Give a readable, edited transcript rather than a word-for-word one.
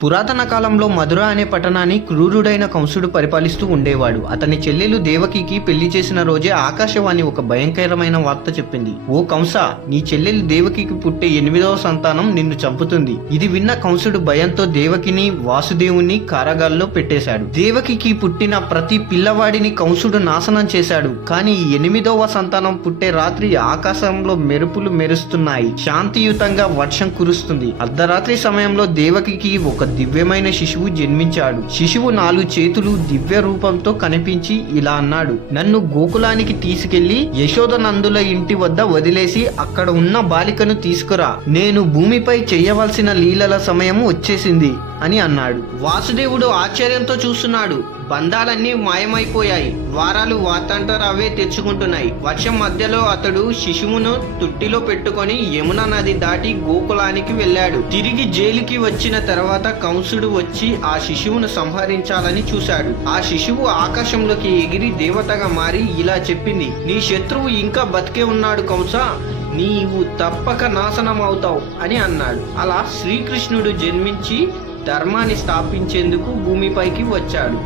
పురాతన కాలంలో మధుర అనే పట్టణాన్ని క్రూరుడైన కంసుడు పరిపాలిస్తూ ఉండేవాడు. అతని చెల్లెలు దేవకికి పెళ్లి చేసిన రోజే ఆకాశవాణి ఒక భయంకరమైన వార్త చెప్పింది. ఓ కంస, నీ చెల్లెలు దేవకికి పుట్టే 8వ సంతానం నిన్ను చంపుతుంది. ఇది విన్న కంసుడు భయంతో దేవకిని వాసుదేవుని కారాగాల్లో పెట్టేశాడు. దేవకికి పుట్టిన ప్రతి పిల్లవాడిని కంసుడు నాశనం చేశాడు. కానీ 8వ సంతానం పుట్టే రాత్రి ఆకాశంలో మెరుపులు మెరుస్తున్నాయి. శాంతియుతంగా వర్షం కురుస్తుంది. అర్ధరాత్రి సమయంలో దేవకికి ఒక దివ్యమైన శిశువు జన్మించాడు. శిశువు 4 చేతులు దివ్య రూపంతో కనిపించి ఇలా అన్నాడు: నన్ను గోకులానికి తీసుకెళ్లి యశోదనందుల ఇంటి వద్ద వదిలేసి అక్కడ ఉన్న బాలికను తీసుకురా. నేను భూమిపై చేయవలసిన లీలల సమయం వచ్చేసింది అని అన్నాడు. వాసుదేవుడు ఆశ్చర్యంతో చూస్తున్నాడు. బంధాలన్నీ మాయమైపోయాయి. వారాలు వాతంటారు అవే తెచ్చుకుంటున్నాయి. వర్షం మధ్యలో అతడు శిశువును తుట్టిలో పెట్టుకొని యమున నది దాటి గోకులానికి వెళ్ళాడు. తిరిగి జైలుకి వచ్చిన తర్వాత కంసుడు వచ్చి ఆ శిశువును సంహరించాలని చూశాడు. ఆ శిశువు ఆకాశంలోకి ఎగిరి దేవతగా మారి ఇలా చెప్పింది: నీ శత్రువు ఇంకా బతికే ఉన్నాడు కంస, నీవు తప్పక నాశనం అవుతావు అని అన్నాడు. అలా శ్రీకృష్ణుడు జన్మించి ధర్మాన్ని స్థాపించేందుకు భూమిపైకి వచ్చాడు.